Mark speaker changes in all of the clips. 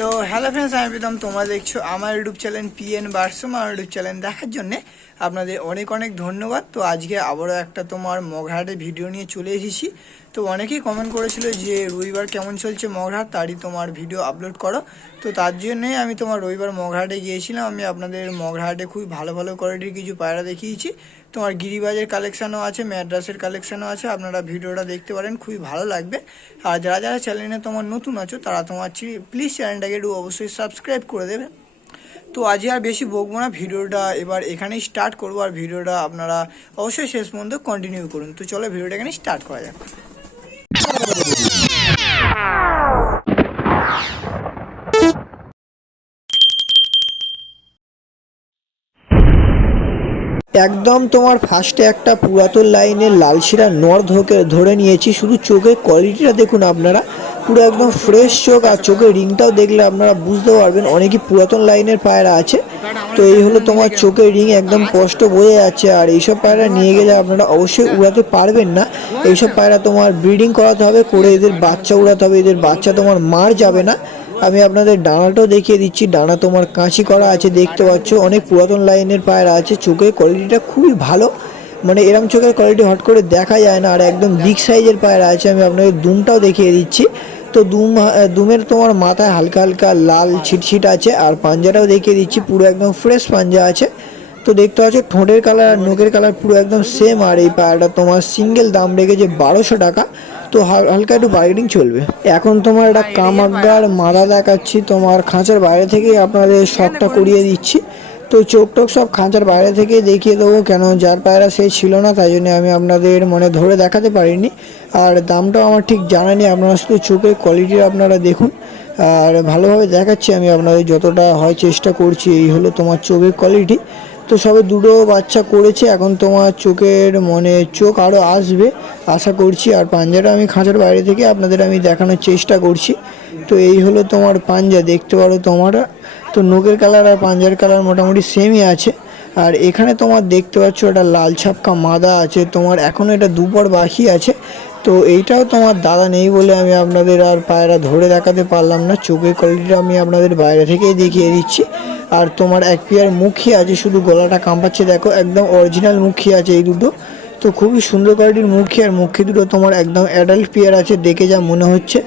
Speaker 1: তো hello friends আমি প্রীতম। তোমরা দেখছ আমার ইউটিউব চ্যানেল পি এন বার্সুম আমার ইউটিউব চ্যানেল দেখার জন্যে আপনাদের অনেক অনেক ধন্যবাদ। তো আজকে আবারও একটা তোমার মঘাটে ভিডিও নিয়ে চলে এসেছি। তো অনেকেই কমেন্ট করেছিল যে, রবিবার কেমন চলছে মগরাহাট? তারই তোমার ভিডিও আপলোড করো। তো তার জন্যই আমি তোমার রবিবার মগরাহাটে গিয়েছিলাম। আমি আপনাদের মগরাহাটে খুবই ভালো ভালো কোয়ালিটির কিছু পায়রা দেখিয়েছি। তোমার গিরিবাজের কালেকশানও আছে, ম্যাড্রাসের কালেকশানও আছে। আপনারা ভিডিওটা দেখতে পারেন, খুবই ভালো লাগবে। আর যারা যারা চ্যানেলে তোমার নতুন আছো, তারা তোমার প্লিজ চ্যানেলটাকে একটু অবশ্যই সাবস্ক্রাইব করে দেবে। তো আজকে আর বেশি বকবো না, ভিডিওটা এবার এখানেই স্টার্ট করব। আর ভিডিওটা আপনারা অবশ্যই শেষ পর্যন্ত কন্টিনিউ করুন। তো চলো ভিডিওটা এখানে স্টার্ট করা যাক। একদম তোমার ফার্স্টে একটা পুরাতন লাইনের লালশিরা নর ধোকে ধরে নিয়েছি। শুধু চোখের কোয়ালিটিটা দেখুন আপনারা। পুরো একদম ফ্রেশ চোখ আর চোখের রিংটাও দেখলে আপনারা বুঝতে পারবেন অনেকই পুরাতন লাইনের পায়রা আছে। তো এই হলো তোমার চোখের রিং একদম স্পষ্ট বোঝা যাচ্ছে। আর এইসব পায়রা নিয়ে গেলে আপনারা অবশ্যই উড়াতে পারবেন না। এইসব পায়রা তোমার ব্রিডিং করাতে হবে, করে এদের বাচ্চা উড়াতে হবে। এদের বাচ্চা তোমার মার যাবে না। আমি আপনাদের ডানাটাও দেখিয়ে দিচ্ছি। ডানা তোমার কাঁচি করা আছে, দেখতে পাচ্ছ। অনেক পুরাতন লাইনের পায়রা আছে। চোখের কোয়ালিটিটা খুবই ভালো। মানে এরম চোখের কোয়ালিটি হট করে দেখা যায় না। আর একদম বিগ সাইজের পায়রা আছে। আমি আপনাদের দুমটাও দেখিয়ে দিচ্ছি। তো দুম, দুমের তোমার মাথায় হালকা হালকা লাল ছিটছিট আছে। আর পাঞ্জাটাও দেখিয়ে দিচ্ছি। পুরো একদম ফ্রেশ পাঞ্জা আছে। তো দেখতে পাচ্ছ, ঠোঁটের কালার আর নোকের কালার পুরো একদম সেম আর এই পায়রাটা তোমার সিঙ্গেল দাম রেখেছে বারোশো টাকা। তো হাল- হালকা একটু বার্গেনিং চলবে। এখন তোমার একটা কামাগার মারা দেখাচ্ছি তোমার খাঁচার বাইরে থেকেই আপনাদের শখটা করিয়ে দিচ্ছি। তো চোখ টোক সব খাঁচার বাইরে থেকেই দেখিয়ে দেবো কেন যার পায়রা সেই ছিল না তাই জন্য আমি আপনাদের মনে ধরে দেখাতে পারিনি। আর দামটাও আমার ঠিক জানা নেই আপনারা শুধু চোখের কোয়ালিটি আপনারা দেখুন। আর ভালোভাবে দেখাচ্ছি আমি আপনাদের যতটা হয় চেষ্টা করছি এই হলো তোমার চোখের কোয়ালিটি তো সবে দুটো বাচ্চা করেছে, এখন তোমার চোখের মনে চোখ আরও আসবে, আশা করছি। আর পাঞ্জাটা আমি খাঁচার বাইরে থেকে আপনাদের আমি দেখানোর চেষ্টা করছি। তো এই হলো তোমার পাঞ্জা, দেখতে পারো তোমার তো নোকের কালার আর পাঞ্জার কালার মোটামুটি সেমই আছে। আর এখানে তোমার দেখতে পাচ্ছ একটা লাল ছাপকা মাদা আছে, তোমার এখনও এটা দুপর বাকি আছে। তো এইটাও তোমার দাদা নেই বলে আমি আপনাদের আর পায়রা ধরে দেখাতে পারলাম না। চোখের কোয়ালিটিটা আমি আপনাদের বাইরে থেকেই দেখিয়ে দিচ্ছি। আর তোমার এক পেয়ার মুখী আছে, শুধু গলাটা কাঁপাচ্ছে, দেখো, একদম অরিজিনাল মুখী আছে এই দুটো। তো খুবই সুন্দর কোয়ালিটির মুখী আর মুখী দুটো তোমার একদম অ্যাডাল্ট পেয়ার আছে, দেখে যা মনে হচ্ছে।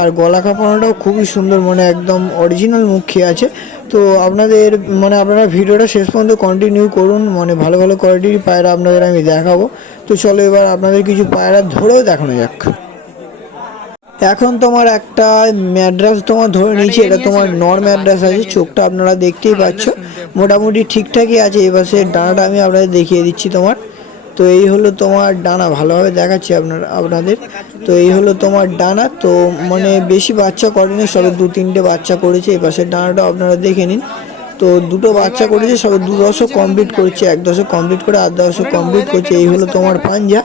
Speaker 1: আর গলা কাঁপানোটাও খুবই সুন্দর মানে একদম অরিজিনাল মুখী আছে। তো আপনাদের মানে আপনারা ভিডিওটা শেষ পর্যন্ত কন্টিনিউ করুন মানে ভালো ভালো কোয়ালিটির পায়রা আপনাদের আমি দেখাবো। তো চলো এবার আপনাদের কিছু পায়রা ধরেও দেখানো যাক। এখন তোমার একটা ম্যাড্রাস তোমার ধরে নিয়েছি এটা তোমার নর ম্যাড্রাস আছে চোখটা আপনারা দেখতেই পাচ্ছ। মোটামুটি ঠিকঠাকই আছে এবারে ডানাটা আমি আপনাদের দেখিয়ে দিচ্ছি তোমার। তো এই হলো তোমার ডানা ভালোভাবে দেখাচ্ছি আপনার আপনাদের। তো এই হলো তোমার ডানা তো মানে বেশি বাচ্চা করেনি সবে দু তিনটে বাচ্চা করেছে এই পাশের ডানাটা আপনারা দেখে নিন। তো দুটো বাচ্চা করেছে, সবে দু দশক কমপ্লিট করছে, এক দশক কমপ্লিট করে আট দশক কমপ্লিট করছে, এই হলো তোমার পাঞ্জা।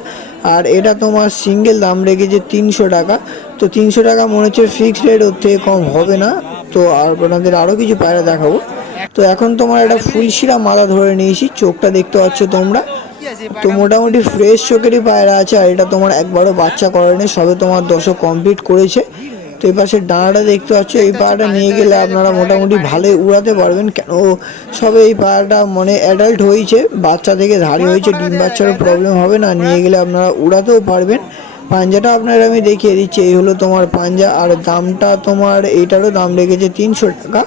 Speaker 1: আর এটা তোমার সিঙ্গেল দাম রেখেছে তিনশো টাকা। তো তিনশো টাকা মনে হচ্ছে ফিক্সড রেট ওর থেকে কম হবে না। তো আর আপনাদের আরও কিছু পায়রা দেখাবো। তো এখন তোমার একটা ফুলশিরা মালা ধরে নিয়েছি, চোখটা দেখতে পাচ্ছ তোমরা। তো মোটামুটি ফ্রেশ চোখেরই পায়রা আছে, আর এটা তোমার একবারও বাচ্চা করেনি, সবে তোমার দশক কমপ্লিট করেছে। তো এই পাশে ডানাটা দেখতে পাচ্ছ এই পাড়াটা নিয়ে গেলে আপনারা মোটামুটি ভালোই উড়াতে পারবেন। কেন? সবে এই পাড়াটা মানে অ্যাডাল্ট হয়েছে বাচ্চা থেকে ধারি হয়েছে ডিম বাচ্চারও প্রবলেম হবে না নিয়ে গেলে আপনারা উড়াতেও পারবেন। পাঞ্জাটা আপনার আমি দেখিয়ে দিচ্ছি এই হলো তোমার পাঞ্জা আর দামটা তোমার এইটারও দাম রেখেছে তিনশো টাকা।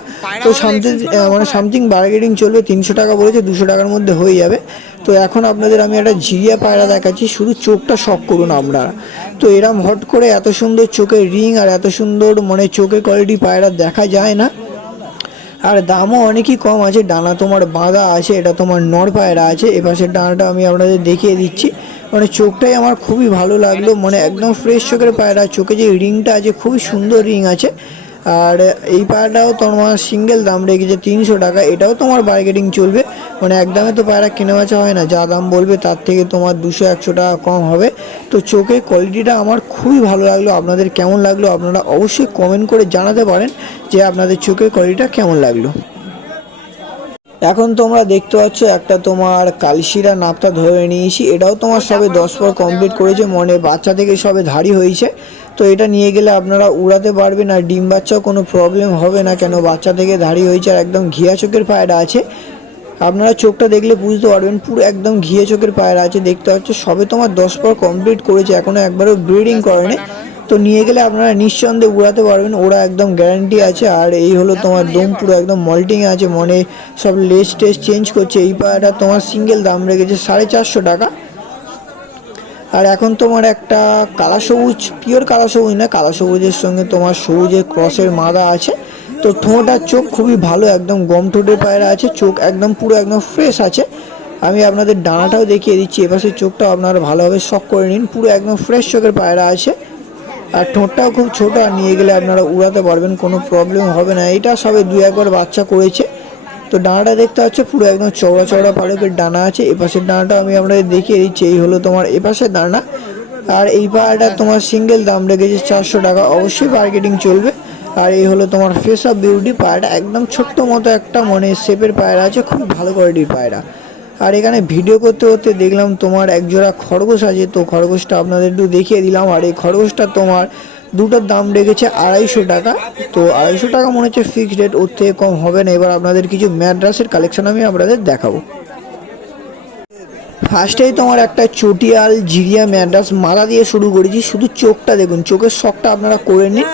Speaker 1: তো সামথিং মানে সামথিং বার্গেনিং চলবে তিনশো টাকা বলেছে দুশো টাকার মধ্যে হয়ে যাবে। তো এখন আপনাদের আমি একটা ঝিরিয়া পায়রা দেখাচ্ছি, শুধু চোখটা শখ করুন আপনারা। তো এরম হট করে এত সুন্দর চোখের রিং আর এত সুন্দর মানে চোখের কোয়ালিটি পায়রা দেখা যায় না। আর দামও অনেকই কম আছে, ডানা তোমার বাঁধা আছে, এটা তোমার নর পায়রা আছে, এপাশের ডানাটা আমি আপনাদের দেখিয়ে দিচ্ছি। মানে চোখটাই আমার খুবই ভালো লাগল মানে একদম ফ্রেশ চোখের পায়রা, চোখে যে রিংটা আছে, খুবই সুন্দর রিং আছে। আর এই পায়রাটাও তোমার সিঙ্গেল দাম রেখেছে তিনশো টাকা। এটাও তোমার বার্গেটিং চলবে। মানে একদমে তো পায়রা কেনা বেচা হয় না। যা দাম বলবে তার থেকে তোমার দুশো, একশো টাকা কম হবে। তো চোখের কোয়ালিটিটা আমার খুবই ভালো লাগল। আপনাদের কেমন লাগল আপনারা অবশ্যই কমেন্ট করে জানাতে পারেন যে আপনাদের চোখের কোয়ালিটিটা কেমন লাগল। এখন তোমরা দেখতে পাচ্ছ একটা তোমার কালশিরা নাপটা ধরে নিয়েছি। এটাও তোমার সবে দশ পর কমপ্লিট করেছে। মনে বাচ্চা থেকে সবে ধারি হয়েছে। তো এটা নিয়ে গেলে আপনারা উড়াতে পারবেন আর ডিম বাচ্চাও কোনো প্রবলেম হবে না কেন? বাচ্চা থেকে ধাড়ি হয়েছে আর একদম ঘিয়া চোখের পায়রা আছে। আপনারা চোখটা দেখলে বুঝতে পারবেন, পুরো একদম ঘিয়ে চোখের পায়রা আছে। দেখতে পাচ্ছ, সবে তোমার দশ পর কমপ্লিট করেছে এখনও একবারও ব্রিডিং করেনি। তো নিয়ে গেলে আপনারা নিঃসন্দেহে উড়াতে পারবেন, ওরা একদম গ্যারান্টি আছে। আর এই হলো তোমার দম পুরো একদম মল্টিং আছে, মনে সব লেস টেস চেঞ্জ করছে। এই পায়রাটা তোমার সিঙ্গেল দাম রেখেছে সাড়ে চারশো টাকা। আর এখন তোমার একটা কালা সবুজ পিওর কালা সবুজ না, কালা সবুজের সঙ্গে তোমার সবুজের ক্রসের মাদা আছে। তো ঠোঁট আর চোখ খুবই ভালো, একদম গম ঠোঁটের পায়রা আছে, চোখ একদম পুরো একদম ফ্রেশ আছে। আমি আপনাদের ডানাটাও দেখিয়ে দিচ্ছি, এপাশে চোখটাও আপনারা ভালোভাবে শখ করে নিন, পুরো একদম ফ্রেশ চোখের পায়রা আছে। আর ঠোঁটটাও খুব ছোট, আর নিয়ে গেলে আপনারা উড়াতে পারবেন, কোনো প্রবলেম হবে না। এটা সবে দু একবার বাচ্চা করেছে। তো ডানাটা দেখতে পাচ্ছ, পুরো একদম চওড়া চওড়া পালকের ডানা আছে। এপাশের ডানাটা আমি আপনাদের দেখিয়ে দিচ্ছি, এই হলো তোমার এপাশের ডানা। আর এই পাড়াটা তোমার সিঙ্গেল দাম রেখেছে চারশো টাকা, অবশ্যই মার্কেটিং চলবে। আর এই হলো তোমার ফেস অফ বিউটি পায়রাটা একদম ছোট্ট মতো একটা মানে শেপের পায়রা আছে, খুব ভালো কোয়ালিটির পায়রা। আর এখানে ভিডিও করতে করতে দেখলাম তোমার একজোড়া খরগোশ আছে, তো খরগোশটা আপনাদের একটু দেখিয়ে দিলাম। আর এই খরগোশটা তোমার দুটোর দাম রেখেছে আড়াইশো টাকা। তো আড়াইশো টাকা মনে হচ্ছে ফিক্সড রেট ওর থেকে কম হবে না। এবার আপনাদের কিছু ম্যাড্রাসের কালেকশন আমি আপনাদের দেখাবো। ফার্স্টেই তোমার একটা চটিয়াল জিরিয়া ম্যাড্রাস মালা দিয়ে শুরু করেছি। শুধু চোখটা দেখুন, চোখের শখটা আপনারা করে নিন।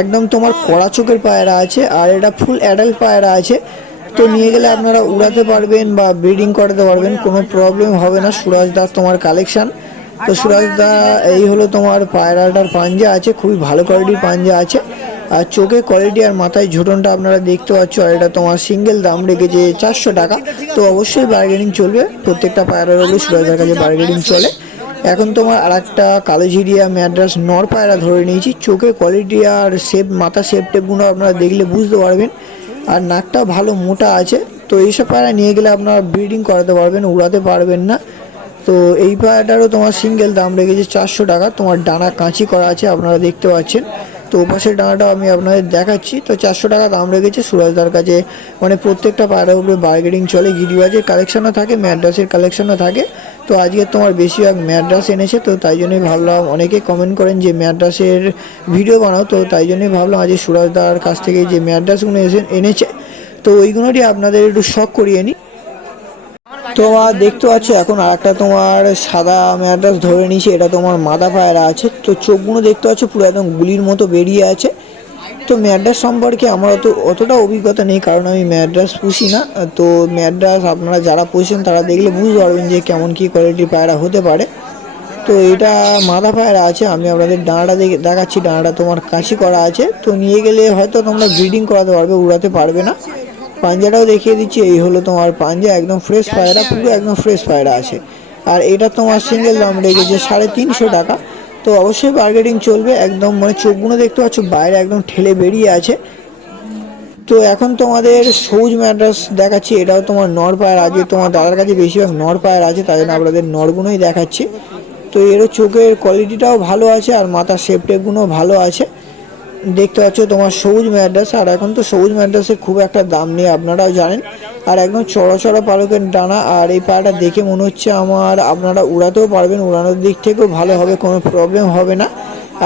Speaker 1: একদম তোমার কড়া চোখের পায়রা আছে, আর এটা ফুল অ্যাডাল্ট পায়রা আছে। তো নিয়ে গেলে আপনারা উড়াতে পারবেন বা ব্রিডিং করাতে পারবেন, কোনো প্রবলেম হবে না। সুরাজ দাস তোমার কালেকশন তো সুরাজদা, এই হলো তোমার পায়রাটার পাঞ্জা আছে, খুবই ভালো কোয়ালিটির পাঞ্জা আছে। আর চোখের কোয়ালিটি আর মাথায় ঝুটনটা আপনারা দেখতে পাচ্ছ, আর এটা তোমার সিঙ্গেল দাম রেখেছে চারশো টাকা। তো অবশ্যই বার্গেনিং চলবে, প্রত্যেকটা পায়রার ওপরে সুরাজদার কাছে বার্গেনিং চলে। এখন তোমার আর একটা কালোঝিরিয়া ম্যাড্রাস নর পায়রা ধরে নিয়েছি, চোখের কোয়ালিটি আর শেপ মাথা শেপ টেপগুলো আপনারা দেখলে বুঝতে পারবেন। আর নাকটা ভালো মোটা আছে, তো এইসব পায়রা নিয়ে গেলে আপনারা ব্রিডিং করাতে পারবেন, উড়াতে পারবেন না। তো এই পায়রাটারও তোমার সিঙ্গেল দাম রেখেছে চারশো টাকা। তোমার ডানা কাঁচি করা আছে, আপনারা দেখতে পাচ্ছেন। তো ওপাশের ডানাটাও আমি আপনাদের দেখাচ্ছি। তো চারশো টাকা দাম রেখেছে সুরাজদার কাছে। মানে প্রত্যেকটা পায়রার উপরে বার্গেনিং চলে। গিরিবাজের কালেকশনও থাকে ম্যাড্রাসের কালেকশনও থাকে। তো আজকে তোমার বেশিরভাগ ম্যাড্রাস এনেছে, তো তাই জন্যই ভাবলাম অনেকে কমেন্ট করেন যে ম্যাড্রাসের ভিডিও বানাও। তো তাই জন্যই ভাবলাম আজকে সুরাজদার কাছ থেকে যে ম্যাড্রাসগুলো এসে এনেছে। তো ওইগুলোটি আপনাদের একটু শখ করিয়ে নিই। তোমার দেখতে পাচ্ছ, এখন আর একটা তোমার সাদা ম্যাড্রাস ধরে নিয়েছে, এটা তোমার মাদা পায়রা আছে। তো চোখগুলো দেখতে পাচ্ছ, পুরো একদম গুলির মতো বেরিয়ে আছে। তো ম্যাড্রাস সম্পর্কে আমার অত অতটা অভিজ্ঞতা নেই, কারণ আমি ম্যাড্রাস পুষি না। তো ম্যাড্রাস আপনারা যারা পুষেন, তারা দেখলে বুঝতে পারবেন যে কেমন কী কোয়ালিটির পায়রা হতে পারে। তো এটা মাদা পায়রা আছে, আমি আপনাদের ডানাটা দেখে দেখাচ্ছি ডানাটা তোমার কাছি করা আছে। তো নিয়ে গেলে হয়তো তোমরা ব্রিডিং করাতে পারবে, উড়াতে পারবে না। পাঞ্জাটাও দেখিয়ে দিচ্ছি এই হলো তোমার পাঞ্জা একদম ফ্রেশ পায়রা পুরো একদম ফ্রেশ পায়রা আছে। আর এটা তোমার সিঙ্গেল দাম রেখেছে সাড়ে তিনশো টাকা। তো অবশ্যই বার্গেটিং চলবে একদম মানে চোখগুলো দেখতে পাচ্ছ বাইরে একদম ঠেলে বেরিয়ে আছে। তো এখন তোমাদের সবুজ ম্যাড্রাস দেখাচ্ছি এটাও তোমার নর পায়ের আছে তোমার দাদার কাছে বেশিরভাগ নর পায়ের আছে তাই জন্য আপনাদের নরগুলোই দেখাচ্ছি। তো এরও চোখের কোয়ালিটিটাও ভালো আছে আর মাথার শেপ ভালো আছে। দেখতে পাচ্ছ তোমার সবুজ ম্যাড্রাস, আর এখন তো সবুজ ম্যাড্রাসের খুব একটা দাম নেই, আপনারাও জানেন। আর একদম চড়া চড়া পালকের ডানা, আর এই পাড়াটা দেখে মনে হচ্ছে আমার, আপনারা উড়াতেও পারবেন, উড়ানোর দিক থেকেও ভালো হবে, কোনো প্রবলেম হবে না।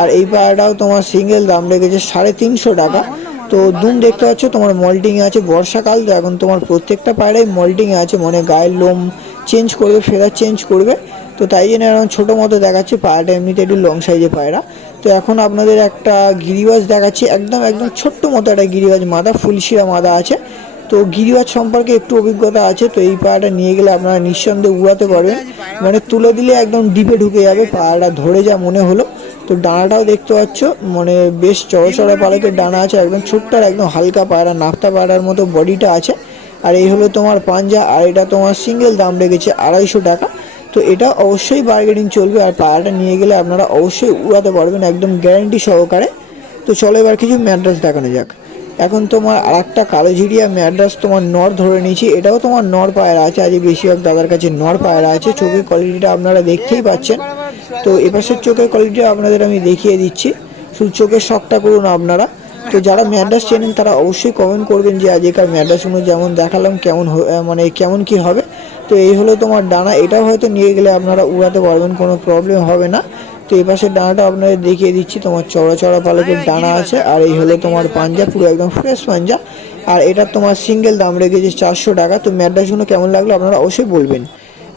Speaker 1: আর এই পাড়াটাও তোমার সিঙ্গেল দাম রেখেছে সাড়ে তিনশো টাকা। তো দুম দেখতে পাচ্ছ, তোমার মল্টিং আছে বর্ষাকাল, তো এখন তোমার প্রত্যেকটা পায়রাই মল্টিং আছে মানে গায়ের লোম চেঞ্জ করবে ফেদার চেঞ্জ করবে। তো তাই জন্য এরকম ছোটো মতো দেখাচ্ছে পায়রাটা এমনিতে একটু লং সাইজের পায়রা। তো এখন আপনাদের একটা গিরিবাজ দেখাচ্ছি। একদম একদম ছোট্ট মতো একটা গিরিবাজ মাদা, ফুলশিরা মাদা আছে। তো গিরিবাজ সম্পর্কে একটু অভিজ্ঞতা আছে, তো এই পাহাড়টা নিয়ে গেলে আপনারা নিঃসন্দেহে উড়াতে পারবেন। মানে তুলে দিলে একদম ডিপে ঢুকে যাবে পায়রাটা ধরে যা মনে হলো। তো ডানাটাও দেখতে পাচ্ছ মানে বেশ চড়া চড়া পালকের ডানা আছে, একদম ছোট্ট আর একদম হালকা পায়রা নাফতা পায়রার মতো বডিটা আছে। আর এই হলো তোমার পাঞ্জা, আর এটা তোমার সিঙ্গেল দাম রেখেছে আড়াইশো টাকা। তো এটা অবশ্যই বার্গেনিং চলবে আর পায়রাটা নিয়ে গেলে আপনারা অবশ্যই উড়াতে পারবেন একদম গ্যারান্টি সহকারে। তো চলো এবার কিছু ম্যাড্রাস দেখানো যাক। এখন তোমার আর একটা কালোঝিরিয়া ম্যাড্রাস তোমার নর ধরে নিয়েছি। এটাও তোমার নর পায়রা আছে আজ বেশিরভাগ দাদার কাছে নর পায়রা আছে। চোখের কোয়ালিটিটা আপনারা দেখতেই পাচ্ছেন। তো এপাশের চোখের কোয়ালিটিটা আপনাদের আমি দেখিয়ে দিচ্ছি। শুধু চোখের শখটা করুন আপনারা। তো যারা ম্যাড্রাস চেনেন তারা অবশ্যই কমেন্ট করবেন যে আজকের ম্যাড্রাসগুলো যেমন দেখালাম, কেমন মানে কেমন কি হবে। তো এই হলো তোমার ডানা এটাও হয়তো নিয়ে গেলে আপনারা উড়াতে পারবেন কোনো প্রবলেম হবে না। তো এই পাশের ডানাটা আপনাদের দেখিয়ে দিচ্ছি তোমার চড়া চড়া পালকের ডানা আছে আর এই হলো তোমার পাঞ্জা পুরো একদম ফ্রেশ পাঞ্জা। আর এটা তোমার সিঙ্গেল দাম রেখেছে চারশো টাকা তো ম্যাড্রাসগুলো কেমন লাগল আপনারা অবশ্যই বলবেন।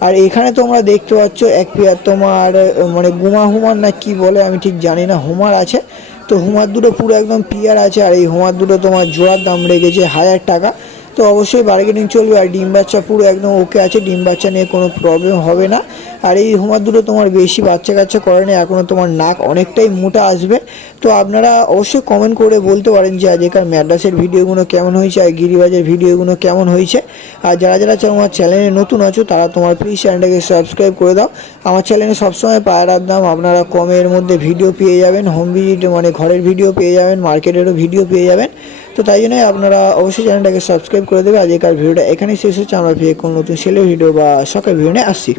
Speaker 1: আর এখানে তোমরা দেখতে পাচ্ছ এক পেয়ার তোমার মানে গুমা হুমার না কি বলে আমি ঠিক জানি না হুমার আছে। তো হুমার দুটো পুরো একদম পিয়ার আছে আর এই হুমার দুটো তোমার জোড়ার দাম রেখেছে হাজার টাকা। তো অবশ্যই বার্গেনিং চলবে আর ডিম বাচ্চা পুরো একদম ওকে আছে, ডিম বাচ্চা নিয়ে কোনো প্রবলেম হবে না। আর এই হুমার দুটো তোমার বেশি বাচ্চা কাচ্চা করে না এখনও তোমার নাক অনেকটাই মোটা আসবে। তো আপনারা অবশ্যই কমেন্ট করে বলতে পারেন যে আজকের ম্যাড্রাসের ভিডিওগুলো কেমন হয়েছে আর গিরিবাজের ভিডিওগুলো কেমন হয়েছে। আর যারা যারা আমার চ্যানেলে নতুন আছো, তারা তোমার প্লিজ চ্যানেলটাকে সাবস্ক্রাইব করে দাও। আমার চ্যানেলে সবসময় পায়রার দাম আপনারা কমের মধ্যে ভিডিও পেয়ে যাবেন হোম ভিজিট মানে ঘরের ভিডিও পেয়ে যাবেন মার্কেটেরও ভিডিও পেয়ে যাবেন। তো তাই জন্যই আপনারা অবশ্যই চ্যানেলটাকে সাবস্ক্রাইব করে দেবে। আজকের ভিডিওটা এখানেই শেষ হচ্ছে। আমরা ফিরে কোনো নতুন সেলের ভিডিও বা সকাল ভিডিও নিয়ে আসছি।